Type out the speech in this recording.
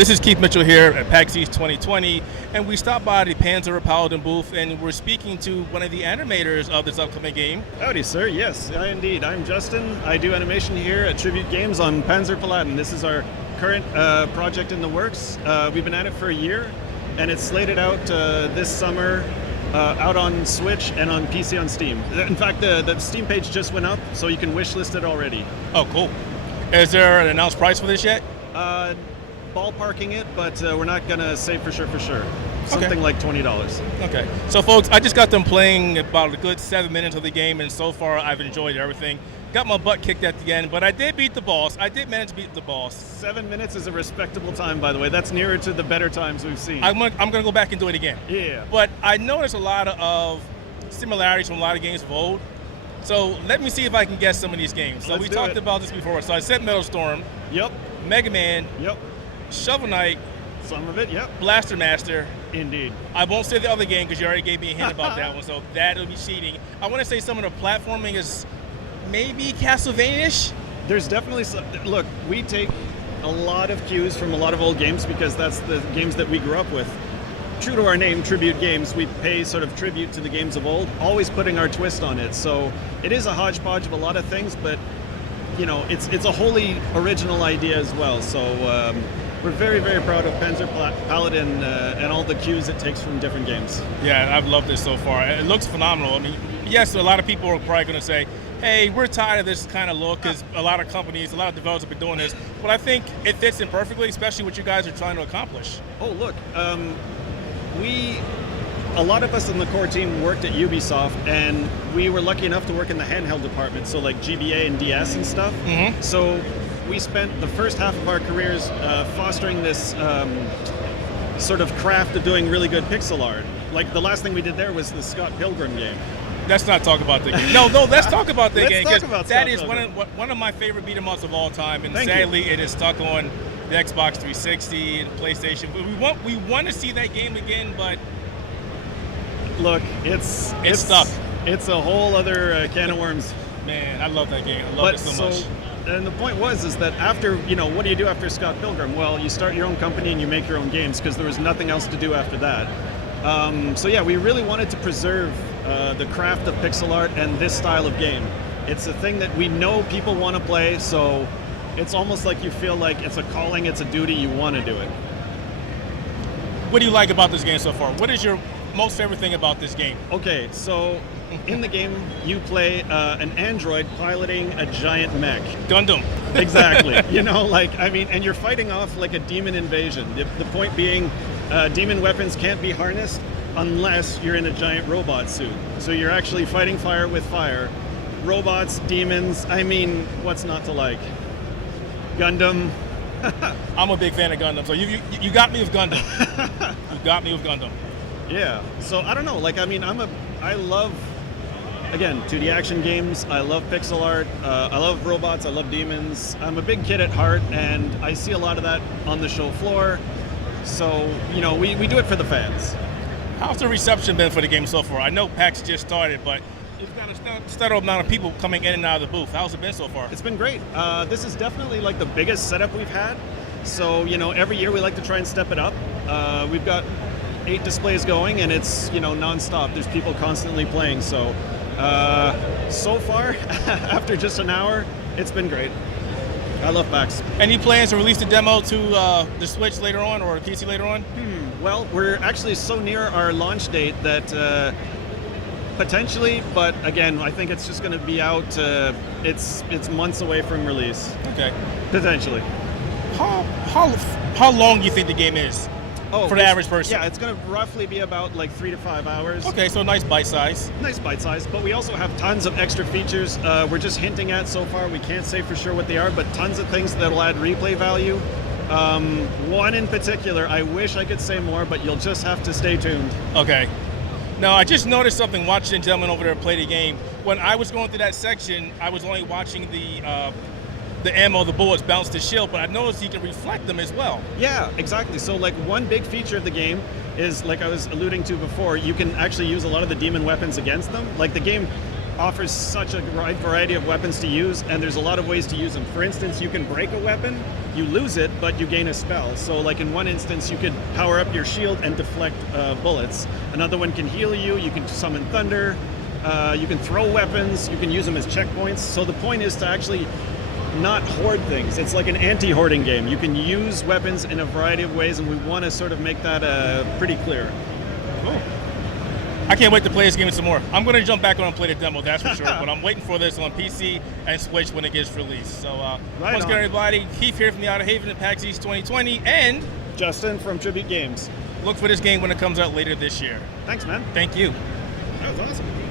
This is Keith Mitchell here at PAX East 2020, and we stopped by the Panzer Paladin booth, and we're speaking to one of the animators of this upcoming game. Howdy, sir. Yes, indeed. I'm Justin. I do animation here at Tribute Games on Panzer Paladin. This is our current project in the works. We've been at it for a year, and it's slated out this summer, out on Switch and on PC on Steam. In fact, the Steam page just went up, so you can wishlist it already. Oh, cool. Is there an announced price for this yet? Ballparking it, but we're not gonna say for sure. Something like $20. Okay. So, folks, I just got them playing about a good 7 minutes of the game, and so far I've enjoyed everything. Got my butt kicked at the end, but I did beat the boss. I did manage to beat the boss. 7 minutes is a respectable time, by the way. That's nearer to the better times we've seen. I'm gonna go back and do it again. Yeah. But I noticed a lot of similarities from a lot of games of old. So let me see if I can guess some of these games. So we talked about this before. So I said Metal Storm. Yep. Mega Man. Yep. Shovel Knight. Some of it, yep. Blaster Master. Indeed. I won't say the other game because you already gave me a hint about that one, so that'll be cheating. I want to say some of the platforming is maybe Castlevania-ish. There's definitely some. Look, we take a lot of cues from a lot of old games because that's the games that we grew up with. True to our name, Tribute Games, we pay sort of tribute to the games of old, always putting our twist on it. So it is a hodgepodge of a lot of things, but you know, it's a wholly original idea as well. So we're very, very proud of Panzer Paladin and all the cues it takes from different games. Yeah, I've loved this so far. It looks phenomenal. I mean, yes, a lot of people are probably going to say, hey, we're tired of this kind of look because a lot of companies, a lot of developers have been doing this. But I think it fits in perfectly, especially what you guys are trying to accomplish. Oh, look, a lot of us in the core team worked at Ubisoft, and we were lucky enough to work in the handheld department, so like GBA and DS and stuff. Mm-hmm. So we spent the first half of our careers fostering this sort of craft of doing really good pixel art. Like the last thing we did there was the Scott Pilgrim game. Let's not talk about the game. No, let's talk about the game. Let's talk about that is one of my favorite beat 'em ups of all time, and sadly it is stuck on the Xbox 360 and PlayStation. But we want to see that game again, but look, it's stuck. It's a whole other can of worms. Man, I love that game. I love it so much. And the point was that after, what do you do after Scott Pilgrim? Well, you start your own company and you make your own games because there was nothing else to do after that. So yeah, we really wanted to preserve the craft of pixel art and this style of game. It's a thing that we know people want to play, so it's almost like you feel like it's a calling, it's a duty, you want to do it. What do you like about this game so far? What is your most favorite thing about this game? Okay, so in the game you play an android piloting a giant mech. Gundam. Exactly. And you're fighting off like a demon invasion. The point being, demon weapons can't be harnessed unless you're in a giant robot suit. So you're actually fighting fire with fire. Robots, demons, what's not to like? Gundam. I'm a big fan of Gundam, so you got me with Gundam. You got me with Gundam. Yeah, so I don't know, I love, again, 2D action games, I love pixel art, I love robots, I love demons. I'm a big kid at heart, and I see a lot of that on the show floor, so, we do it for the fans. How's the reception been for the game so far? I know PAX just started, but it's got a steady amount of people coming in and out of the booth. How's it been so far? It's been great. This is definitely like the biggest setup we've had, so, every year we like to try and step it up. We've got 8 displays going, and it's non-stop. There's people constantly playing, so so far after just an hour it's been great. I love PAX. Any plans to release the demo to the Switch later on or PC later on? Well, we're actually so near our launch date that potentially, but again, I think it's just going to be out. It's months away from release. Okay. Potentially. How long do you think the game is? For the average person? Yeah, it's going to roughly be about like 3 to 5 hours. Okay, so nice bite size. Nice bite size, but we also have tons of extra features we're just hinting at so far. We can't say for sure what they are, but tons of things that'll add replay value. One in particular, I wish I could say more, but you'll just have to stay tuned. Okay. Now, I just noticed something watching the gentleman over there play the game. When I was going through that section, I was only watching the ammo, the bullets bounce the shield, but I noticed you can reflect them as well. Yeah, exactly. So like one big feature of the game is, like I was alluding to before, you can actually use a lot of the demon weapons against them. Like the game offers such a wide variety of weapons to use, and there's a lot of ways to use them. For instance, you can break a weapon, you lose it, but you gain a spell. So like in one instance, you could power up your shield and deflect bullets. Another one can heal you, you can summon thunder, you can throw weapons, you can use them as checkpoints. So the point is to actually not hoard things. It's like an anti-hoarding game. You can use weapons in a variety of ways, and we want to sort of make that pretty clear. Cool. I can't wait to play this game some more. I'm going to jump back on and play the demo, that's for sure. But I'm waiting for this on PC and Switch when it gets released. So once again, everybody, Keith here from the Outerhaven at PAX East 2020, and Justin from Tribute Games. Look for this game when it comes out later this year. Thanks, man. Thank you. That was awesome.